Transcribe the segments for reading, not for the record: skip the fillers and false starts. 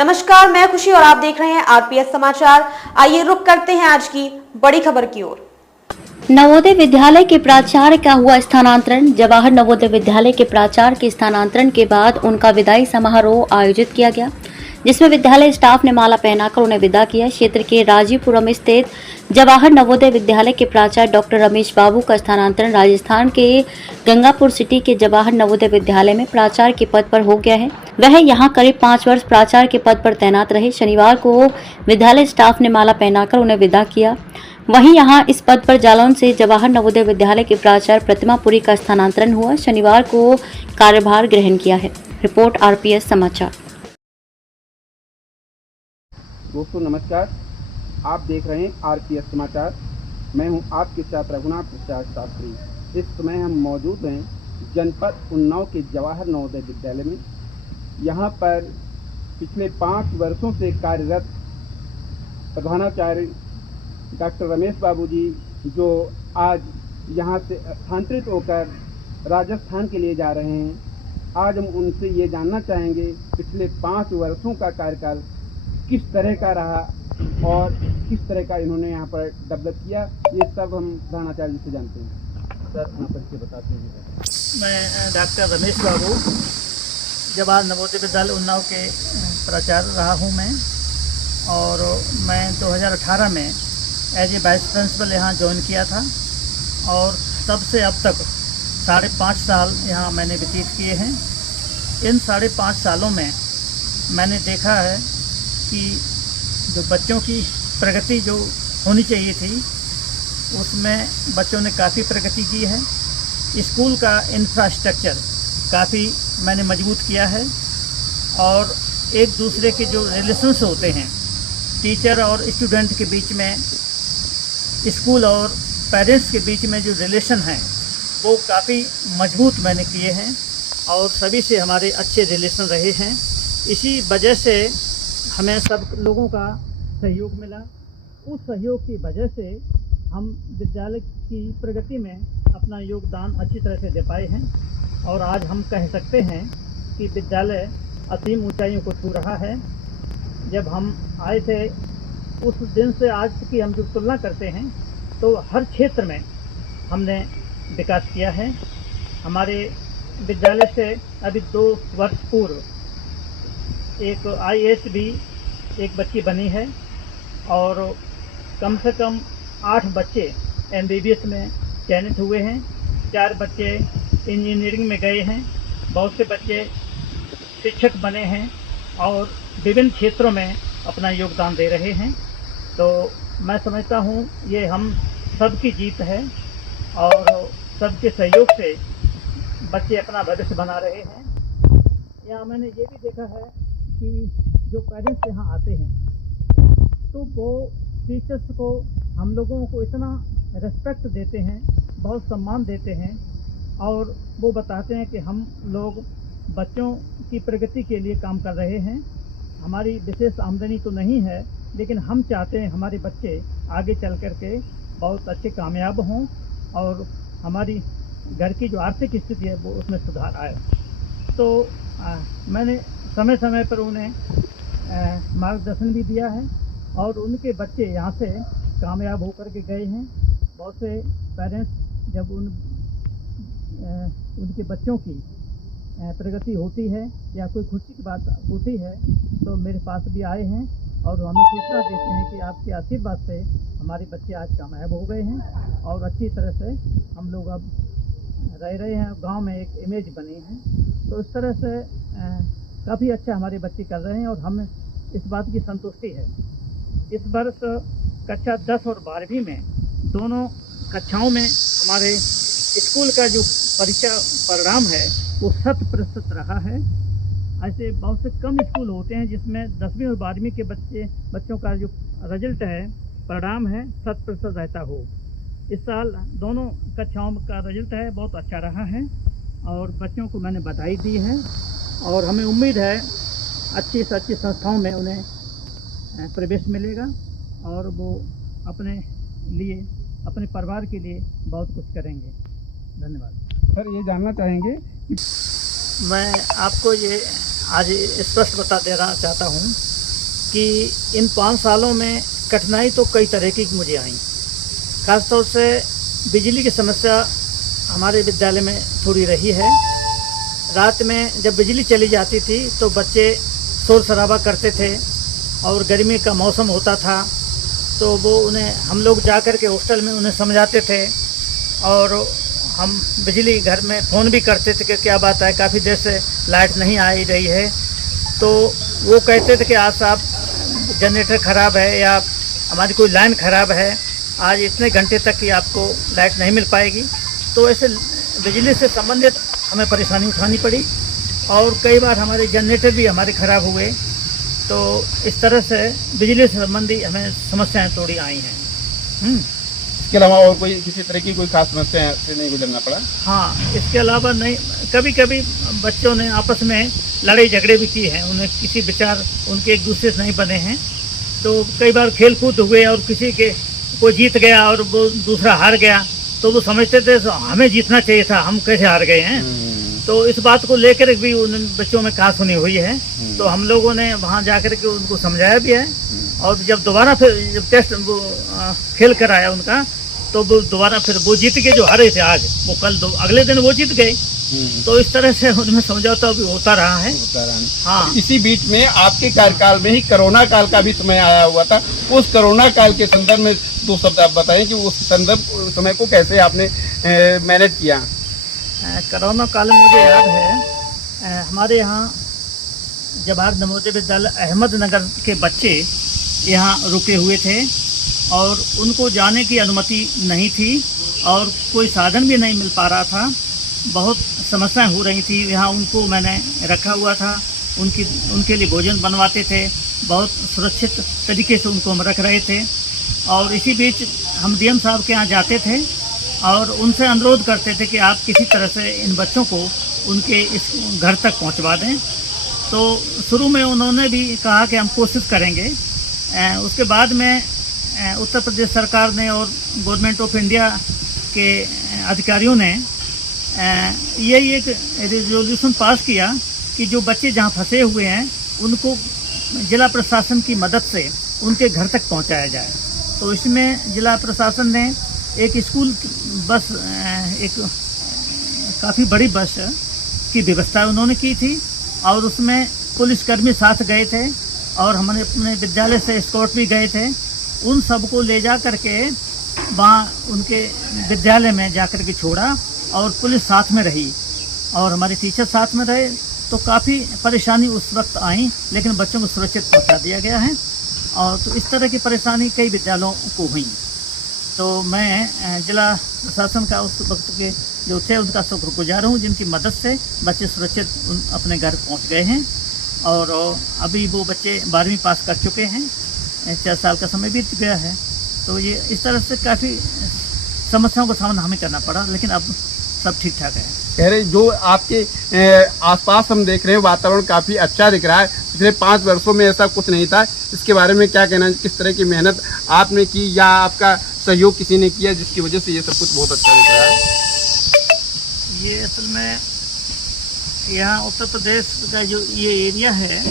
नमस्कार, मैं खुशी और आप देख रहे हैं आरपीएस समाचार। आइए रुक करते हैं आज की बड़ी खबर की ओर। नवोदय विद्यालय के प्राचार्य का हुआ स्थानांतरण। जवाहर नवोदय विद्यालय के प्राचार्य के स्थानांतरण के बाद उनका विदाई समारोह आयोजित किया गया, जिसमें विद्यालय स्टाफ ने माला पहनाकर उन्हें विदा किया। क्षेत्र के राजीपुरम स्थित जवाहर नवोदय विद्यालय के प्राचार्य डॉक्टर रमेश बाबू का स्थानांतरण राजस्थान के गंगापुर सिटी के जवाहर नवोदय विद्यालय में प्राचार्य के पद पर हो गया है। वह यहां करीब 5 वर्ष प्राचार्य के पद पर तैनात रहे। शनिवार को विद्यालय स्टाफ ने माला पहनाकर उन्हें विदा किया। वहीं यहां इस पद पर जालौन से जवाहर नवोदय विद्यालय के प्राचार्य प्रतिमा पुरी का स्थानांतरण हुआ। शनिवार को कार्यभार ग्रहण किया है। रिपोर्ट आरपीएस समाचार। दोस्तों नमस्कार, आप देख रहे हैं आरपीएस समाचार। मैं हूं आपके साथ रघुनाथ प्रसाद शास्त्री। इस समय हम मौजूद हैं जनपद उन्नाव के जवाहर नवोदय विद्यालय में। यहां पर पिछले 5 वर्षों से कार्यरत प्रधानाचार्य डॉक्टर रमेश बाबू जी, जो आज यहां से स्थानांतरित होकर राजस्थान के लिए जा रहे हैं, आज हम उनसे ये जानना चाहेंगे पिछले 5 वर्षों का कार्यकाल किस तरह का रहा और किस तरह का इन्होंने यहाँ पर डेवलप किया। ये सब हम प्रधानाचार्य जी से जानते हैं। सर, अपना परिचय बताते हैं। मैं डॉक्टर रमेश बाबू जवाहर नवोदय विद्यालय उन्नाव के प्राचार्य रहा हूँ मैं, और मैं 2018 में एज ए वाइस प्रिंसिपल यहाँ ज्वाइन किया था, और तब से अब तक 5.5 साल यहाँ मैंने व्यतीत किए हैं। इन 5.5 सालों में मैंने देखा है कि जो बच्चों की प्रगति जो होनी चाहिए थी, उसमें बच्चों ने काफ़ी प्रगति की है। स्कूल का इंफ्रास्ट्रक्चर काफ़ी मैंने मजबूत किया है, और एक दूसरे के जो रिलेशंस होते हैं टीचर और स्टूडेंट के बीच में, स्कूल और पेरेंट्स के बीच में जो रिलेशन हैं वो काफ़ी मजबूत मैंने किए हैं, और सभी से हमारे अच्छे रिलेशन रहे हैं। इसी वजह से हमें सब लोगों का सहयोग मिला। उस सहयोग की वजह से हम विद्यालय की प्रगति में अपना योगदान अच्छी तरह से दे पाए हैं, और आज हम कह सकते हैं कि विद्यालय असीम ऊंचाइयों को छू रहा है। जब हम आए थे उस दिन से आज की हम जो तुलना करते हैं, तो हर क्षेत्र में हमने विकास किया है। हमारे विद्यालय से अभी 2 वर्ष पूर्व एक आईएएस भी एक बच्ची बनी है, और कम से कम 8 बच्चे एमबीबीएस में चयनित हुए हैं। 4 बच्चे इंजीनियरिंग में गए हैं। बहुत से बच्चे शिक्षक बने हैं और विभिन्न क्षेत्रों में अपना योगदान दे रहे हैं। तो मैं समझता हूँ ये हम सबकी जीत है, और सबके सहयोग से बच्चे अपना भविष्य बना रहे हैं। यहाँ मैंने ये भी देखा है कि जो पेरेंट्स यहाँ आते हैं, तो वो टीचर्स को, हम लोगों को इतना रिस्पेक्ट देते हैं, बहुत सम्मान देते हैं, और वो बताते हैं कि हम लोग बच्चों की प्रगति के लिए काम कर रहे हैं। हमारी विशेष आमदनी तो नहीं है, लेकिन हम चाहते हैं हमारे बच्चे आगे चल कर के बहुत अच्छे कामयाब हों, और हमारी घर की जो आर्थिक स्थिति है वो उसमें सुधार आए। तो मैंने समय समय पर उन्हें मार्गदर्शन भी दिया है, और उनके बच्चे यहाँ से कामयाब होकर के गए हैं। बहुत से पेरेंट्स जब उनके बच्चों की प्रगति होती है या कोई खुशी की बात होती है, तो मेरे पास भी आए हैं और हमें सूचना देते हैं कि आपके आशीर्वाद से हमारे बच्चे आज कामयाब हो गए हैं, और अच्छी तरह से हम लोग अब रह रहे हैं, गांव में एक इमेज बनी है। तो इस तरह से काफ़ी अच्छा हमारे बच्चे कर रहे हैं, और हमें इस बात की संतुष्टि है। इस वर्ष कक्षा 10 और 12वीं में दोनों कक्षाओं में हमारे स्कूल का जो परीक्षा परिणाम है वो 100% रहा है। ऐसे बहुत से कम स्कूल होते हैं जिसमें 10वीं और 12वीं के बच्चों का जो रिजल्ट है, परिणाम है, 100% रहता हो। इस साल दोनों कक्षाओं का रिजल्ट है बहुत अच्छा रहा है, और बच्चों को मैंने बधाई दी है, और हमें उम्मीद है अच्छी से अच्छी संस्थाओं में उन्हें प्रवेश मिलेगा, और वो अपने लिए, अपने परिवार के लिए बहुत कुछ करेंगे। धन्यवाद। सर, ये जानना चाहेंगे कि मैं आपको ये आज स्पष्ट बता देना चाहता हूँ कि इन 5 सालों में कठिनाई तो कई तरह की मुझे आई। ख़ास तौर से बिजली की समस्या हमारे विद्यालय में थोड़ी रही है। रात में जब बिजली चली जाती थी तो बच्चे शोर शराबा करते थे और गर्मी का मौसम होता था, तो वो उन्हें हम लोग जा कर के हॉस्टल में उन्हें समझाते थे और हम बिजली घर में फ़ोन भी करते थे कि क्या बात है, काफ़ी देर से लाइट नहीं आ रही है। तो वो कहते थे कि आज साहब जनरेटर ख़राब है या हमारी कोई लाइन ख़राब है, आज इतने घंटे तक की आपको लाइट नहीं मिल पाएगी। तो ऐसे बिजली से संबंधित हमें परेशानी उठानी पड़ी और कई बार हमारे जनरेटर भी हमारे ख़राब हुए। तो इस तरह से बिजली से संबंधी हमें समस्याएं थोड़ी आई हैं। इसके अलावा और कोई किसी तरह की कोई खास समस्या से नहीं गुजरना पड़ा? हाँ, इसके अलावा नहीं, कभी कभी बच्चों ने आपस में लड़ाई झगड़े भी किए हैं, उन्हें किसी विचार उनके एक दूसरे से नहीं बने हैं। तो कई बार खेल कूद हुए और किसी के कोई जीत गया और वो दूसरा हार गया, तो वो समझते थे हमें जीतना चाहिए था, हम कैसे हार गए हैं। तो इस बात को लेकर भी उन बच्चों में कहासुनी हुई है। तो हम लोगों ने वहाँ जाकर के उनको समझाया भी है और जब दोबारा फिर जब टेस्ट वो खेल कर आया उनका, तो वो दोबारा फिर वो जीत के जो हारे थे आज, वो कल अगले दिन वो जीत गए। तो इस तरह से उनमें समझौता भी होता रहा है। हाँ, इसी बीच में आपके कार्यकाल में ही कोरोना काल का भी समय आया हुआ था। उस कोरोना काल के संदर्भ में 2 शब्द आप बताएं कि उस संदर्भ समय को कैसे आपने मैनेज किया? कोरोना काल में मुझे याद है, हमारे यहाँ जवाहर नवोदय विद्यालय अहमदनगर के बच्चे यहाँ रुके हुए थे और उनको जाने की अनुमति नहीं थी और कोई साधन भी नहीं मिल पा रहा था। बहुत समस्याएं हो रही थी। यहाँ उनको मैंने रखा हुआ था, उनके लिए भोजन बनवाते थे, बहुत सुरक्षित तरीके से उनको हम रख रहे थे। और इसी बीच हम डीएम साहब के यहाँ जाते थे और उनसे अनुरोध करते थे कि आप किसी तरह से इन बच्चों को उनके इस घर तक पहुँचवा दें। तो शुरू में उन्होंने भी कहा कि हम कोशिश करेंगे। उसके बाद में उत्तर प्रदेश सरकार ने और गवर्नमेंट ऑफ इंडिया के अधिकारियों ने यही एक रेजोल्यूशन पास किया कि जो बच्चे जहां फंसे हुए हैं उनको जिला प्रशासन की मदद से उनके घर तक पहुंचाया जाए। तो इसमें जिला प्रशासन ने एक स्कूल बस, एक काफ़ी बड़ी बस की व्यवस्था उन्होंने की थी और उसमें पुलिसकर्मी साथ गए थे और हमने अपने विद्यालय से एस्कॉर्ट भी गए थे। उन सबको ले जा करके वहाँ उनके विद्यालय में जा कर के छोड़ा और पुलिस साथ में रही और हमारे टीचर साथ में रहे। तो काफ़ी परेशानी उस वक्त आई, लेकिन बच्चों को सुरक्षित पहुँचा दिया गया है। और तो इस तरह की परेशानी कई विद्यालयों को हुई। तो मैं जिला प्रशासन का उस वक्त के जो थे उनका शुक्रगुजार हूँ, जिनकी मदद से बच्चे सुरक्षित अपने घर पहुँच गए हैं। और अभी वो बच्चे 12वीं पास कर चुके हैं, 4 साल का समय बीत गया है। तो ये इस तरह से काफ़ी समस्याओं का सामना हमें करना पड़ा, लेकिन अब सब ठीक ठाक है। कह रहे जो आपके आसपास हम देख रहे हैं वातावरण काफ़ी अच्छा दिख रहा है। पिछले 5 वर्षों में ऐसा कुछ नहीं था। इसके बारे में क्या कहना है? किस तरह की मेहनत आपने की या आपका सहयोग किसी ने किया जिसकी वजह से ये सब कुछ बहुत अच्छा दिख रहा है? ये असल में यहाँ उत्तर प्रदेश का जो ये एरिया है,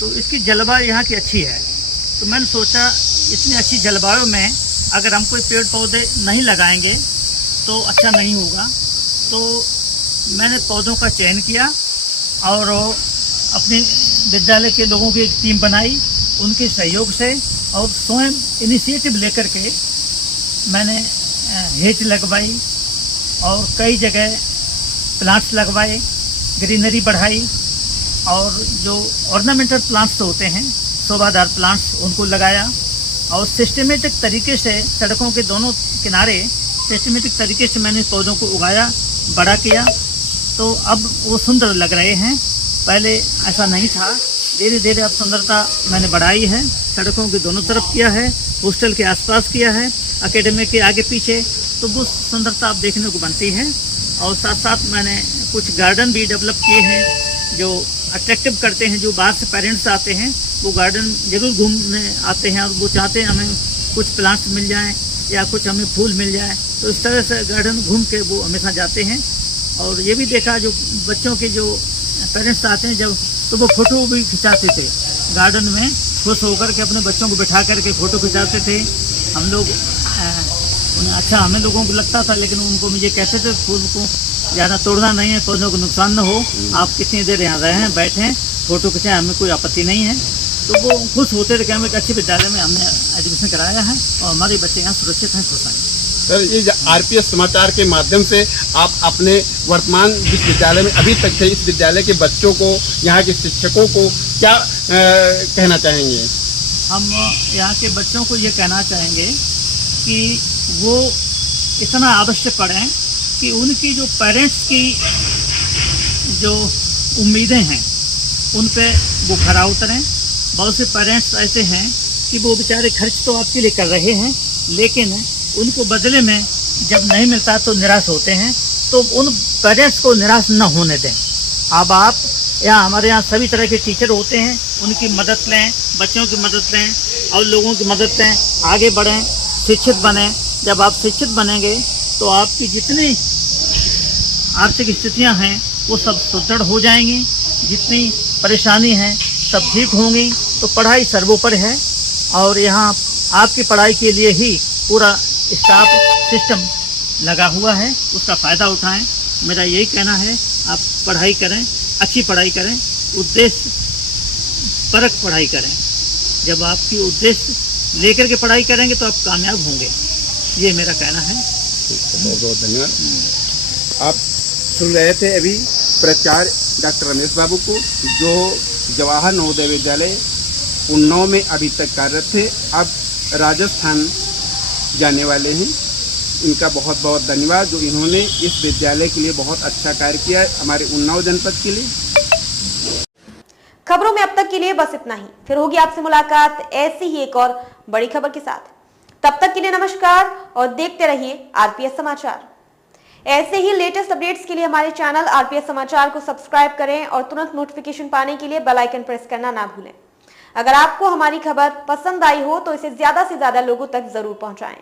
तो इसकी जलवायु यहाँ की अच्छी है। तो मैंने सोचा इतनी अच्छी जलवायु में अगर हम कोई पेड़ पौधे नहीं लगाएंगे तो अच्छा नहीं होगा। तो मैंने पौधों का चयन किया और अपने विद्यालय के लोगों की एक टीम बनाई उनके सहयोग से, और स्वयं इनिशिएटिव लेकर के मैंने हेज लगवाई और कई जगह प्लांट्स लगवाए, ग्रीनरी बढ़ाई और जो ऑर्नामेंटल प्लांट्स होते हैं, शोभादार प्लांट्स, उनको लगाया और सिस्टमेटिक तरीके से सड़कों के दोनों किनारे सिस्टमेटिक तरीके से मैंने पौधों को उगाया, बड़ा किया। तो अब वो सुंदर लग रहे हैं, पहले ऐसा नहीं था। धीरे धीरे अब सुंदरता मैंने बढ़ाई है, सड़कों के दोनों तरफ किया है, हॉस्टल के आसपास किया है, एकेडमी के आगे पीछे, तो वो सुंदरता अब देखने को बनती है। और साथ साथ मैंने कुछ गार्डन भी डेवलप किए हैं जो अट्रैक्टिव करते हैं। जो बाहर से पेरेंट्स आते हैं वो गार्डन ज़रूर घूमने आते हैं और वो चाहते हैं हमें कुछ प्लांट्स मिल जाएं या कुछ हमें फूल मिल जाए। तो इस तरह से गार्डन घूम के वो हमेशा जाते हैं। और ये भी देखा जो बच्चों के जो पेरेंट्स आते हैं जब, तो वो फ़ोटो भी खिंचाते थे गार्डन में खुश होकर के अपने बच्चों को बिठा करके फ़ोटो खिंचाते थे। हम लोग उन्हें अच्छा हमें लोगों को लगता था, लेकिन उनको मुझे कहते थे फूल को ज़्यादा तोड़ना नहीं है, पौधों को नुकसान न हो, आप कितनी देर यहाँ रहें, बैठें, फ़ोटो खिंचाएं, हमें कोई आपत्ति नहीं है। तो वो खुश होते थे कि हमें एक अच्छे विद्यालय में हमने एडमिशन कराया है और हमारे बच्चे यहाँ सुरक्षित हैं, खुश हैं। सर, ये आरपीएस समाचार के माध्यम से आप अपने वर्तमान जिस विद्यालय में अभी तक थे, इस विद्यालय के बच्चों को, यहाँ के शिक्षकों को क्या कहना चाहेंगे? हम यहाँ के बच्चों को ये कहना चाहेंगे कि वो इतना अवश्य पढ़ें कि उनकी जो पेरेंट्स की जो उम्मीदें हैं उन पे वो खरा उतरें। बहुत से पेरेंट्स ऐसे हैं कि वो बेचारे खर्च तो आपके लिए कर रहे हैं, लेकिन उनको बदले में जब नहीं मिलता तो निराश होते हैं। तो उन पेरेंट्स को निराश न होने दें। अब आप यहाँ हमारे यहाँ सभी तरह के टीचर होते हैं, उनकी मदद लें, बच्चों की मदद लें और लोगों की मदद लें, आगे बढ़ें, शिक्षित बनें। जब आप शिक्षित बनेंगे तो आपकी जितनी आर्थिक स्थितियाँ हैं वो सब सुदृढ़ हो जाएंगी, जितनी परेशानी है सब ठीक होंगी। तो पढ़ाई सर्वोपरि है और यहाँ आपकी पढ़ाई के लिए ही पूरा स्टाफ सिस्टम लगा हुआ है, उसका फ़ायदा उठाएं। मेरा यही कहना है, आप पढ़ाई करें, अच्छी पढ़ाई करें, उद्देश्य परक पढ़ाई करें। जब आपकी उद्देश्य लेकर के पढ़ाई करेंगे तो आप कामयाब होंगे, ये मेरा कहना है। बहुत बहुत धन्यवाद। आप सुन रहे थे अभी प्राचार्य डॉक्टर रमेश बाबू को, जो जवाहर नवोदय विद्यालय उन्नाव में अभी तक कार्यरत थे, अब राजस्थान जाने वाले हैं। इनका बहुत बहुत धन्यवाद, जो इन्होंने इस विद्यालय के लिए बहुत अच्छा कार्य किया है हमारे उन्नाव जनपद के लिए। खबरों में अब तक के लिए बस इतना ही। फिर होगी आपसे मुलाकात ऐसी ही एक और बड़ी खबर के साथ। तब तक के लिए नमस्कार और देखते रहिए आरपीएस समाचार। ऐसे ही लेटेस्ट अपडेट्स के लिए हमारे चैनल आरपीएस समाचार को सब्सक्राइब करें और तुरंत नोटिफिकेशन पाने के लिए बेल आइकन प्रेस करना ना भूलें। अगर आपको हमारी खबर पसंद आई हो तो इसे ज्यादा से ज्यादा लोगों तक जरूर पहुंचाएं।